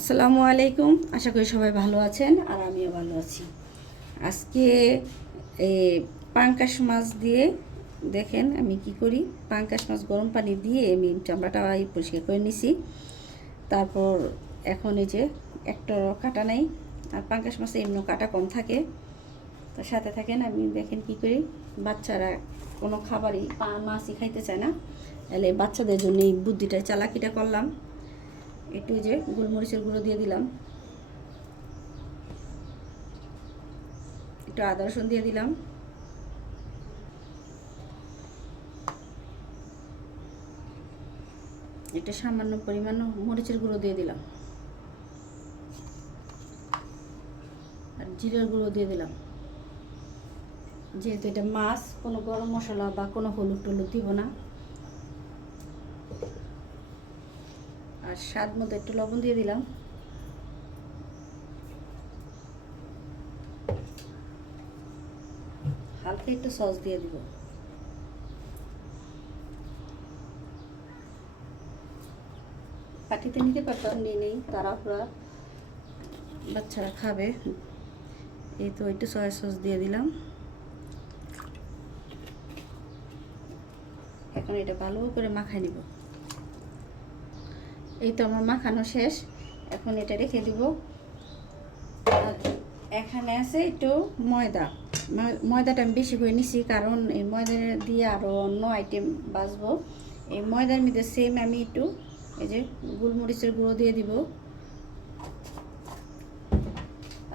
আসসালামু আলাইকুম। আশা করি সবাই ভালো আছেন আর আমিও ভালো আছি। আজকে এই পাঙ্কাশ মাছ দিয়ে দেখেন আমি কি করি। পাঙ্কাশ মাছ গরম পানি দিয়ে আমি চামড়াটা পরিষ্কার করে নিছি। তারপর এখন এই যে একটা কাটা নাই, আর পাঙ্কাশ মাছে এমনি কাটা কম থাকে। তো সাথে থাকেন, আমি দেখেন কি করি। বাচ্চারা কোনো খাবারই মাছই খাইতে চায় না, তাহলে বাচ্চাদের জন্য এই বুদ্ধিটা চালাকিটা করলাম। একটু যে গোলমরিচের গুঁড়ো দিয়ে দিলাম, একটু আদা রসুন দিয়ে দিলাম, একটা সামান্য পরিমাণ মরিচের গুঁড়ো দিয়ে দিলাম, আর জিরার গুঁড়ো দিয়ে দিলাম। যেহেতু এটা মাছ, কোনো গরম মশলা বা কোনো হলুদ টলুদ দিব না। আর স্বাদ মতো একটু লবণ দিয়ে দিলাম। হালকা একটু সস দিয়ে দিব। পাটিতে নিতে পারতাম, নিয়ে নেই, তাড়াহুড়া বাচ্চারা খাবে। এই তো একটু সয়া সস দিয়ে দিলাম। এখন এটা ভালো করে মাখাই নিব। এই তো আমার মাখানো শেষ, এখন এটা রেখে দিব। আর এখানে আছে একটু ময়দা। ময়দাটা আমি বেশি করে নিছি, কারণ এই ময়দা দিয়ে আরও অন্য আইটেম বাছবো। এই ময়দার মধ্যে সেম আমি একটু এই যে গোলমরিচের গুঁড়ো দিয়ে দিব,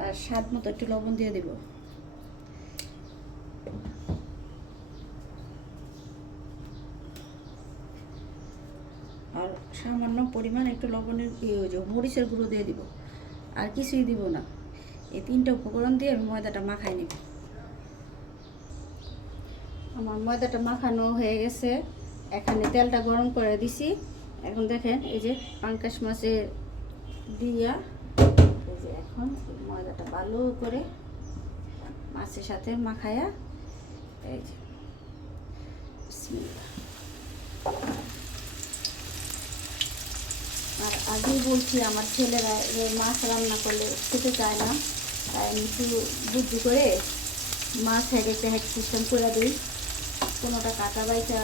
আর স্বাদ মতো একটু লবণ দিয়ে দিব। আর সামান্য পরিমাণ একটু লবণের মরিচের গুঁড়ো দিয়ে দিব, আর কিছুই দিব না। এই তিনটা উপকরণ দিয়ে আমি ময়দাটা মাখাই নিব। আমার ময়দাটা মাখানো হয়ে গেছে। এখানে তেলটা গরম করে দিছি। এখন দেখেন এই যে পাঙ্কাশ মাছে দিয়া এই যে এখন ময়দাটা ভালো করে মাছের সাথে মাখায়া এই যে আর আগেই বলছি, আমার ছেলেরা মাছ রান্না করলে খেতে চায় না, তাই আমি একটু বুদ্ধি করে মাছ এক একটা হেড সিস্টেম করে দিই। কোনোটা কাটা বাইটা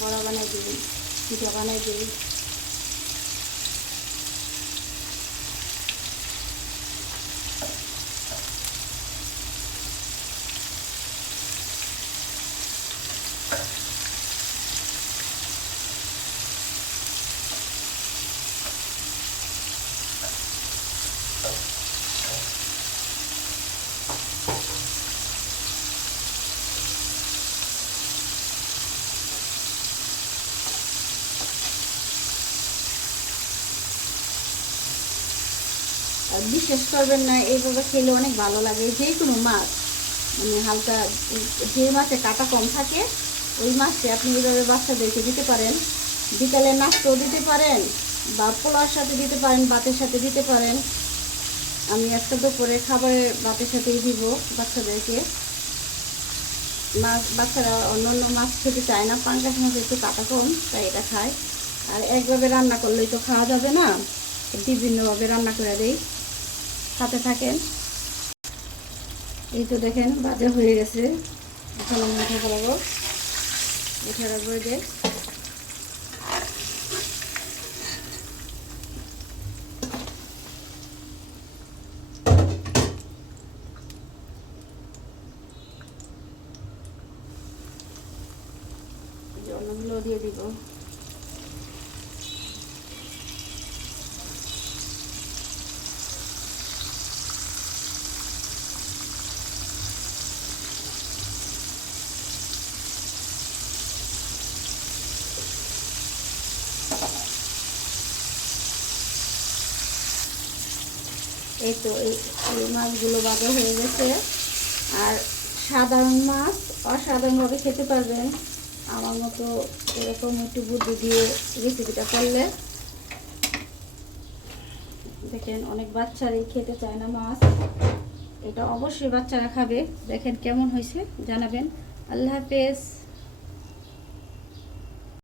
বড়া বানাই দিই, পিঠা বানাই দিই। আর বিশ্বাস করবেন না, এইভাবে খেলে অনেক ভালো লাগে। যে কোনো মাছ, মানে হালকা যে মাছে কাটা কম থাকে ওই মাছটি আপনি এইভাবে বাচ্চাদেরকে দিতে পারেন। বিকালে নাস্তাও দিতে পারেন, বা পোলার সাথে দিতে পারেন, ভাতের সাথে দিতে পারেন। আমি আজকে দুপুরে খাবারে ভাতের সাথেই দিব বাচ্চাদেরকে। মাছ বাচ্চারা অন্য অন্য মাছ খেতে চায় না, পাঙ্কাশ মাছ একটু কাটা কম, তাই এটা খায়। আর একভাবে রান্না করলেই তো খাওয়া যাবে না, বিভিন্নভাবে রান্না করে দেই। সাথে থাকেন। এই তো দেখেন ভাজা হয়ে গেছে। এখন আমি উঠে ফেলাবো, উঠে রাখবো। যে অন্যগুলো দিয়ে দিব। এই তো এই মাছগুলো ভাজা হয়ে গেছে। আর সাধারণ মাছ অসাধারণভাবে খেতে পারবেন আমার মতো এরকম একটু বুদ্ধি দিয়ে রেসিপিটা করলে। দেখেন অনেক বাচ্চারাই খেতে চায় না মাছ, এটা অবশ্যই বাচ্চারা খাবে। দেখেন কেমন হয়েছে জানাবেন। আল্লাহ হাফেজ।